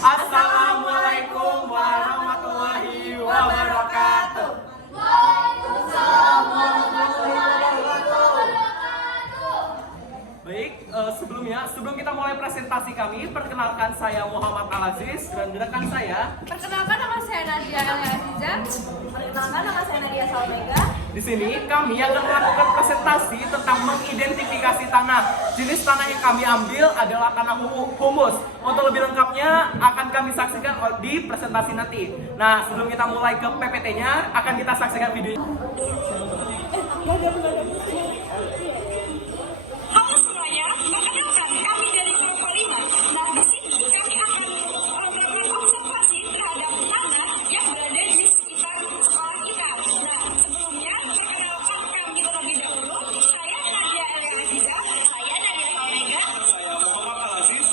Assalamualaikum warahmatullahi wabarakatuh. Waalaikumsalam warahmatullahi wabarakatuh. Baik, sebelum kita mulai presentasi kami, perkenalkan saya Muhammad Al-Aziz dan rekan saya. Perkenalkan, nama saya Nadia Eliaziza. Perkenalkan, nama saya Nadia Salmega. Di sini kami akan melakukan presentasi tentang mengidentifikasi tanah. Jenis tanah yang kami ambil adalah tanah humus. Untuk lebih lengkapnya akan kami saksikan di presentasi nanti. Nah, sebelum kita mulai ke PPT-nya, akan kita saksikan video. Halo semuanya, perkenalkan kami dari kelompok 5. Nah, di sini kami akan melakukan observasi terhadap tanah yang berada di sekitar sekolah kita. Nah, sebelumnya perkenalkan kami terlebih dahulu. Saya Nadia Eliaziza. Saya Nadia Salmega. Saya Muhammad Al-Aziz.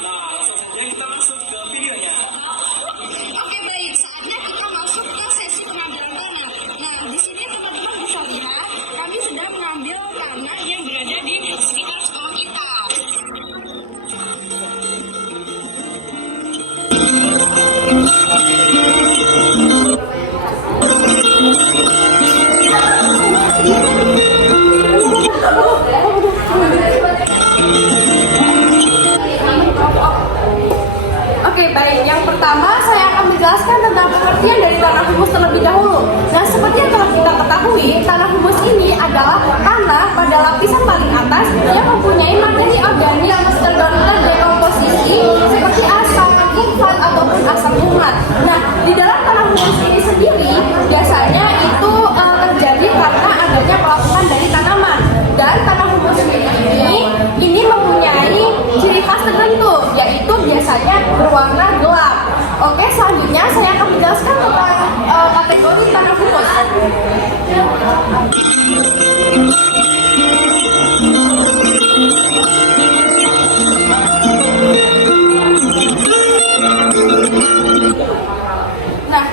Nah, langsung saja kita masuk ke videonya. Oke, baik. Saatnya kita masuk ke sesi pengambilan tanah. Nah, di sini teman-teman bisa lihat kami sedang mengambil tanah yang berada di sekitar sekolah kita. Oke, baik. Yang pertama, saya akan menjelaskan tentang pengertian dari tanah humus terlebih dahulu. Nah, seperti yang telah kita ketahui, tanah humus ini adalah tanah pada lapisan paling atas yang mempunyai materi organik tergolong dekomposisi seperti asam, sulfat ataupun asam umat. Nah, di dalam tanah humus ini sendiri biasanya itu terjadi karena adanya pelapukan dari tanaman. Dan tanah humus ini mempunyai ciri khas tertentu, yaitu biasanya berwarna gelap. Oke, selanjutnya saya akan menjelaskan tentang kategori tanah humus. Nah,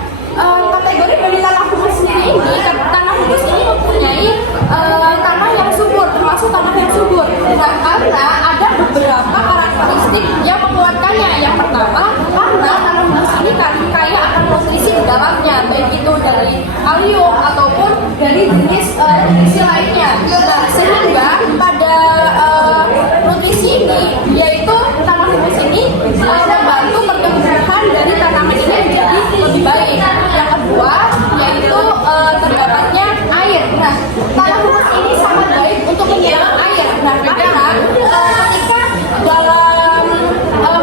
kategori dari tanah humus sendiri ini, tanah humus ini mempunyai tanah yang subur, termasuk tanah yang subur. Nah, karena ada beberapa karakteristik yang menguatkannya. Yang pertama, karena tanah humus ini kaya akan nutrisi di dalamnya, baik itu dari kalium ataupun dari jenis nutrisi lainnya. Nah, sehingga pada nutrisi ini, yaitu tanah humus ini membantu pertumbuhan dari tanaman ini menjadi lebih baik. Yang kedua, yaitu terdapatnya air. Nah, tanah humus ini sangat baik untuk menyerap air. Nah, karena ketika dalam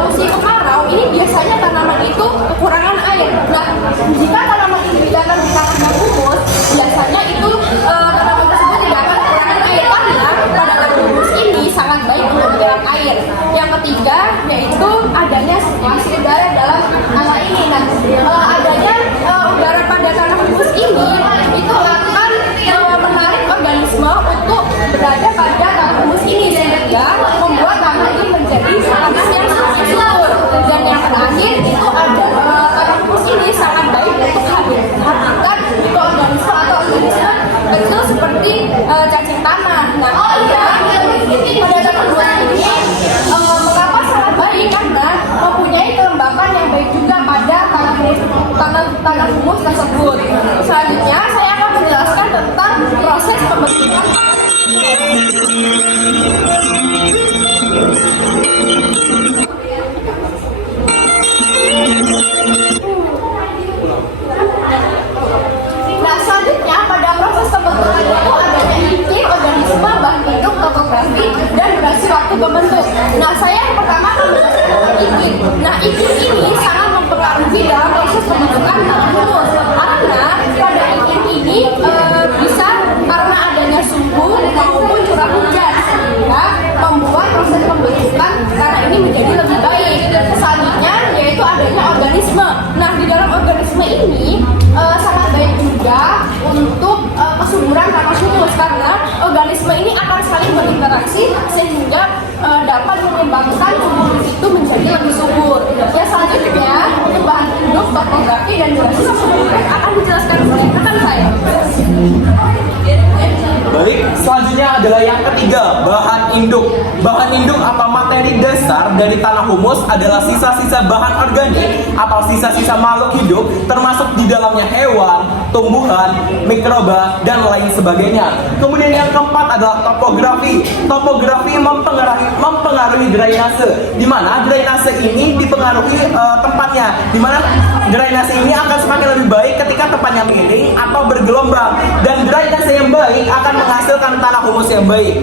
musim kemarau ini biasanya tanaman itu kekurangan air. Nah, jika tanaman ini ditanam di tanah yang humus, biasanya itu tanaman tersebut tidak akan kekurangan air karena pada tanah humus ini sangat baik untuk menyerap air. Yang ketiga, yaitu adanya sirkulasi udara dalam tanah ini. Nah, adanya udara pada tanah humus ini itu akan menarik organisme untuk berada pada tanah humus ini sehingga membuat tanah ini menjadi tanah yang sangat subur. Dan yang terakhir itu ada tanah humus ini sangat baik untuk habitat mikroorganisme atau organisme kecil seperti cacing tanah. Nah, pada tanah humus ini mengapa sangat baik karena mempunyai kelembapan yang baik juga pada tanah humus tersebut. Selanjutnya saya akan menjelaskan tentang proses pembentukan. Nah, selanjutnya pada proses pembentukan itu adanya iklim, organisme, bahan hidup, topografi, dan durasi waktu pembentuk. Nah, saya yang pertama akan menjelaskan tentang iklim. Nah, iklim ini sangat mempengaruhi dalam proses pembentukan tanah humus karena pada iklim ini bisa karena adanya suhu maupun curah hujan sehingga membuat proses pembentukan tanah ini menjadi lebih baik. Selanjutnya yaitu adanya organisme. Nah, di dalam organisme ini sangat baik juga untuk kesuburan tanah humus karena organisme ini akan saling berinteraksi sehingga dapat menyebabkan tumbuhan itu menjadi lebih subur. Ya, selanjutnya untuk bahan hidup, topografi, dan durasi waktu akan dijelaskan oleh rekan saya. Baik, selanjutnya adalah yang ketiga, bahan induk. Bahan induk atau materi materi dasar dari tanah humus adalah sisa-sisa bahan organik atau sisa-sisa makhluk hidup, termasuk di dalamnya hewan, tumbuhan, mikroba, dan lain sebagainya. Kemudian yang keempat adalah topografi. Topografi mempengaruhi drainase, di mana drainase ini dipengaruhi tempatnya, di mana drainase ini akan semakin lebih baik ketika tempatnya miring atau bergelombang, dan drainase yang baik akan menghasilkan tanah humus yang baik.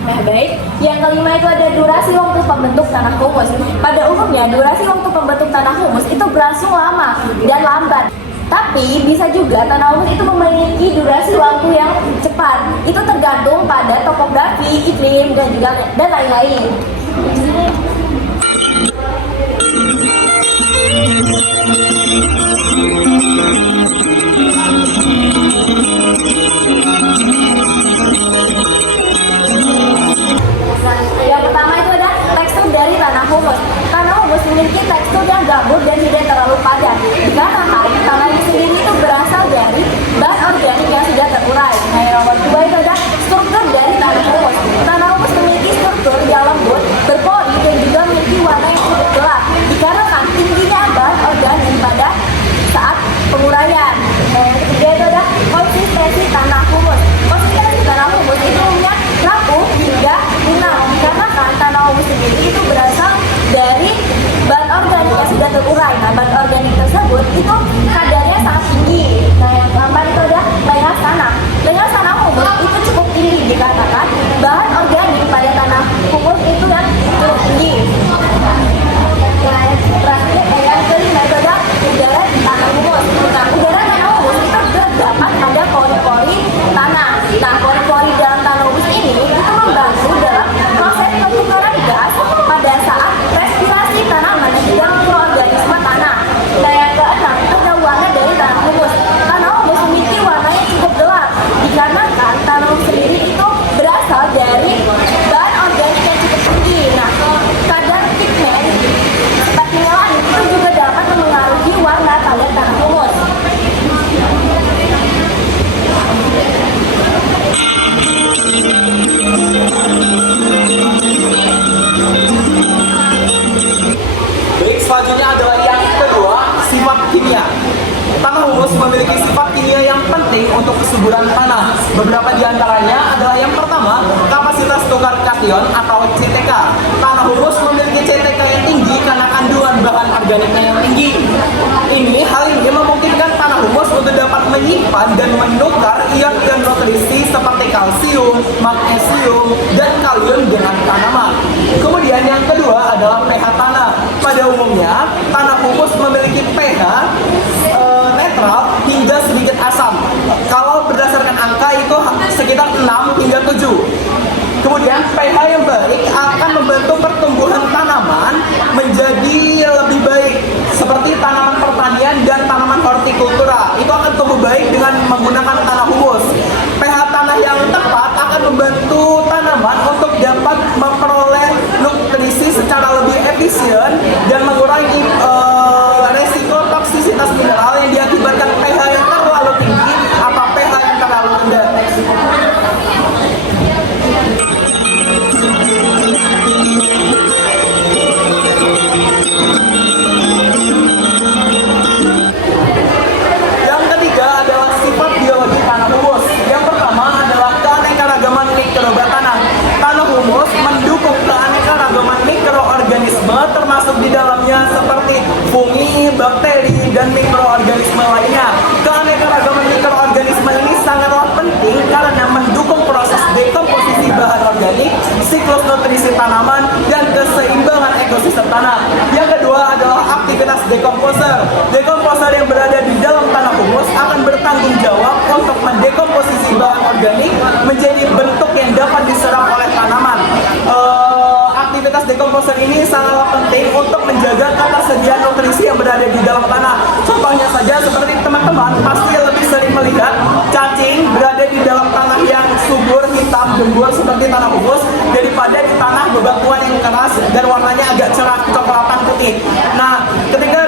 Nah, baik. Yang kelima itu ada durasi waktu pembentuk tanah humus. Pada umumnya, durasi waktu pembentuk tanah humus itu berlangsung lama dan lambat. Tapi bisa juga tanah humus itu memiliki durasi waktu yang cepat. Itu tergantung pada topografi, iklim, dan lain-lain. Yang pertama itu ada tekstur dari tanah humus. Tanah humus memiliki tekstur yang gambut dan tidak terlalu padat. Dikarenakan tanahnya sendiri itu berasal dari bahan organik yang sudah terurai. Nah, yang nomor dua itu ada struktur dari tanah humus. Tanah humus memiliki struktur yang lembut, berpori, dan juga memiliki warna yang cukup gelap. Dikarenakan tingginya bahan organik pada saat penguraian. Nah, yang ketiga itu ada konsistensi tanah humus. Konsistensi tanah humus itu umumnya rapuh hingga lunak. Dikarenakan tanah humus sendiri itu berasal dari bahan organik yang sudah terurai. Nah, bahan organik tersebut itu kadarnya sangat tinggi. Nah, yang keempat itu ada layar tanah. Layar tanah humus itu cukup tinggi dikarenakan bahan organik pada tanah humus itu yang cukup tinggi. Nah, yang kelima itu ada udara di tanah humus. Nah, udara tanah humus itu terdapat pada pori-pori tanah. Nah, pori-pori dalam tanah humus ini itu membantu dalam proses pertukaran gas pada saat respirasi tanaman dan juga mikroorganisme tanah. Nah, yang keenam itu ada warna dari tanah humus. Tanah humus memiliki warna yang cukup gelap dikarenakan tanah humus sendiri itu berasal dari bahan organik yang cukup tinggi. Nah, kadar pigmen seperti melanin itu juga dapat mempengaruhi warna pada tanah humus. Baik, selanjutnya adalah yang kedua, sifat kimia. Tanah humus memiliki sifat kimia yang penting untuk kesuburan tanah. Beberapa di antaranya adalah yang pertama, kapasitas tukar kation atau CTK. Tanah humus memiliki CTK yang tinggi karena kandungan bahan organiknya yang tinggi. Hal ini memungkinkan tanah humus untuk dapat menyimpan dan menukar ion-ion nutrisi seperti kalsium, magnesium, dan kalium dengan tanaman. Kemudian yang kedua adalah pH tanah. Pada umumnya, tanah humus memiliki pH netral hingga sedikit asam. Kalau berdasarkan angka itu sekitar 6 hingga 7. Kemudian pH yang baik akan membantu pertumbuhan tanaman menjadi lebih baik, seperti tanaman pertanian dan tanaman hortikultura. Itu akan tumbuh baik dengan menggunakan tanah humus. pH tanah yang tepat akan membantu tanaman untuk dapat memperoleh nutrisi secara lebih efisien dan mengurangi resiko toksisitas mineral yang diakibatkan pH yang terlalu tinggi atau pH yang terlalu rendah. Yang ketiga adalah sifat biologi tanah humus. Yang pertama adalah keanekaragaman mikroba tanah. Tanah humus mendukung keanekaragaman mikroorganisme, termasuk di dalamnya seperti fungi, bakteri, dan mikroorganisme lainnya. Keanekaragaman mikroorganisme ini sangatlah penting karena mendukung proses dekomposisi bahan organik, siklus nutrisi tanaman, dan keseimbangan ekosistem tanah. Yang kedua adalah aktivitas dekomposer. Dekomposer yang berada di dalam tanah humus akan bertanggung jawab untuk mendekomposisi bahan organik menjadi bentuk yang dapat diserap oleh tanaman. Aktivitas dekomposer ini sangatlah penting untuk menjaga ketersediaan nutrisi yang berada di dalam tanah. Contohnya saja seperti teman-teman pasti lebih sering melihat cacing berada di dalam tanah yang subur, hitam, gembur seperti tanah humus daripada di tanah bebatuan yang keras dan warnanya agak cerah kecoklatan putih. Nah, ketika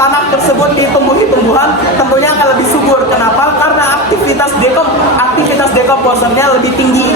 tanah tersebut ditumbuhi tumbuhan, tentunya akan lebih subur. Kenapa? Karena aktivitas dekomposernya lebih tinggi.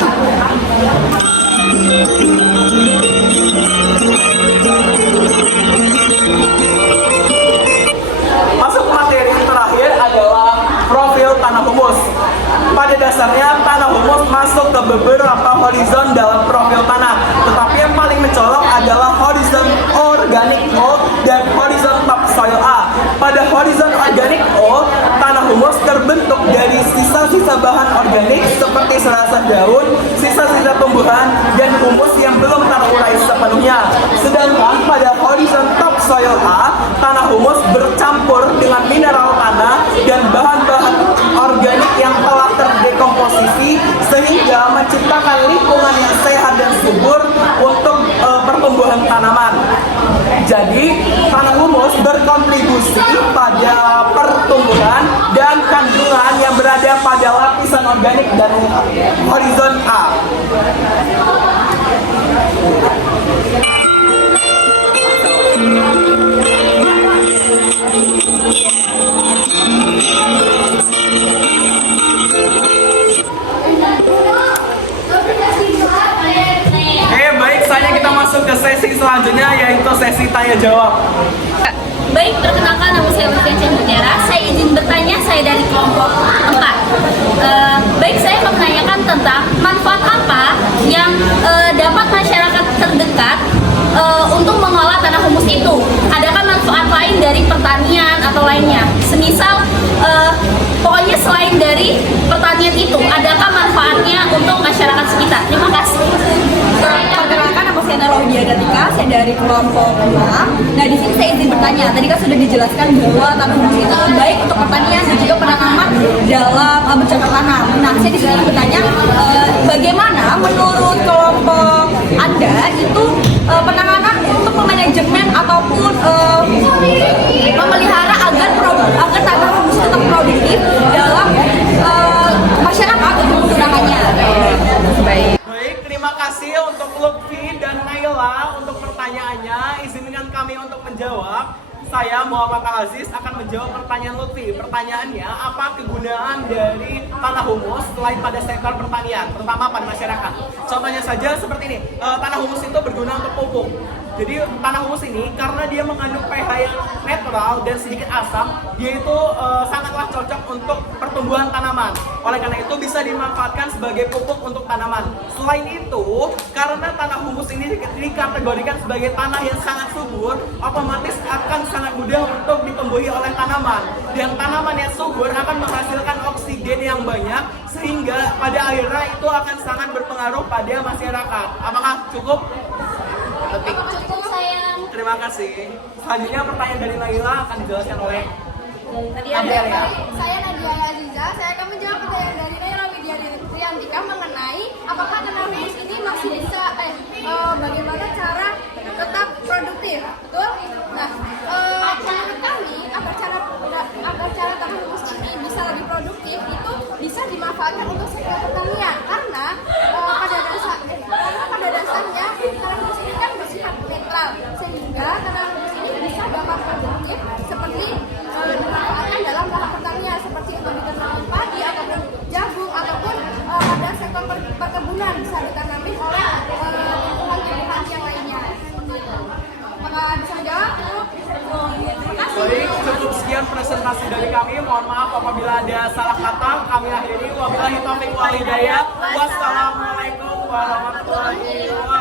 dasarnya tanah humus masuk ke beberapa horizon dalam profil tanah. Tetapi yang paling mencolok adalah horizon organic O dan horizon topsoil A. Pada horizon organic O, tanah humus terbentuk dari sisa-sisa bahan organik seperti serasa daun, sisa-sisa tumbuhan, dan humus yang belum terurai sepenuhnya. Sedangkan pada horizon topsoil A, tanah humus bercampur dengan mineral tanah dan bahan-bahan organik yang telah terdekomposisi sehingga menciptakan lingkungan yang sehat dan subur untuk pertumbuhan tanaman. Jadi, tanah humus berkontribusi pada pertumbuhan dan kandungan yang berada pada lapisan organik dan horizon A. Baik, saatnya kita masuk ke sesi selanjutnya, yaitu sesi tanya jawab. Baik, perkenalkan nama saya Luciana Mutiara. Saya izin bertanya, saya dari kelompok 4. Baik, saya akan menanyakan tentang manfaat apa yang dapat masyarakat terdekat untuk mengolah tanah humus itu. Adakah manfaat lain dari pertanian atau lainnya? Semisal, pokoknya selain dari pertanian itu, adakah manfaatnya untuk masyarakat sekitar? Terima kasih. Perkenalkan nama saya Narodia Datika, saya dari kelompok 6. Nah, di sini saya izin bertanya. Tadi kan sudah dijelaskan bahwa tanah humus itu baik untuk pertanian dan juga penanaman dalam bercocok tanam. Nah, saya di sini bertanya, bagaimana menurut kelompok Anda itu penanganan untuk manajemen ataupun memelihara agar tanah humus tetap produktif dalam masyarakat untuk menggunakannya. Baik. Baik, terima kasih untuk Lutfi dan Naila untuk pertanyaannya. Izinkan kami untuk menjawab. Saya Muhammad Al-Aziz akan menjawab pertanyaan Lutfi. Pertanyaannya, apa kegunaan dari tanah humus selain pada sektor pertanian, terutama pada masyarakat? Contohnya saja seperti ini, tanah humus itu berguna untuk pupuk. Jadi tanah humus ini karena dia mengandung pH yang netral dan sedikit asam, dia itu sangatlah cocok untuk pertumbuhan tanaman. Oleh karena itu bisa dimanfaatkan sebagai pupuk untuk tanaman. Selain itu, karena tanah humus ini dikategorikan sebagai tanah yang sangat subur, otomatis akan sangat mudah untuk ditumbuhi oleh tanaman. Dan tanaman yang subur akan menghasilkan oksigen yang banyak, sehingga pada akhirnya itu akan sangat berpengaruh pada masyarakat. Apakah cukup? Cukup, sayang. Terima kasih. Selanjutnya pertanyaan dari Naila akan dijelaskan oleh Nadia. Amelia. Saya Nadia Aziza, saya akan menjawab pertanyaan dari Naila Widya Triantika mengenai apakah tanah humus ini masih bisa bagaimana cara tetap produktif, betul? Nah, menurut kami agar cara tanah humus ini bisa lebih produktif itu bisa dimanfaatkan untuk sektor pertanian karena pada dasarnya tanah humus ini kan bersifat netral sehingga tanah humus ini bisa dapat produktif seperti dimanfaatkan dalam lahan pertanian seperti untuk ditanami padi ataupun jagung ataupun pada sektor perkebunan bisa ditanami oleh tumbuhan-tumbuhan yang lainnya. Apakah bisa menjawab? Terima kasih. Baik, cukup sekian presentasi dari kami. Mohon maaf apabila ada salah kata. Kami akhiri. Wabillahi taufiq wal hidayah. Wassalamualaikum warahmatullahi wabarakatuh.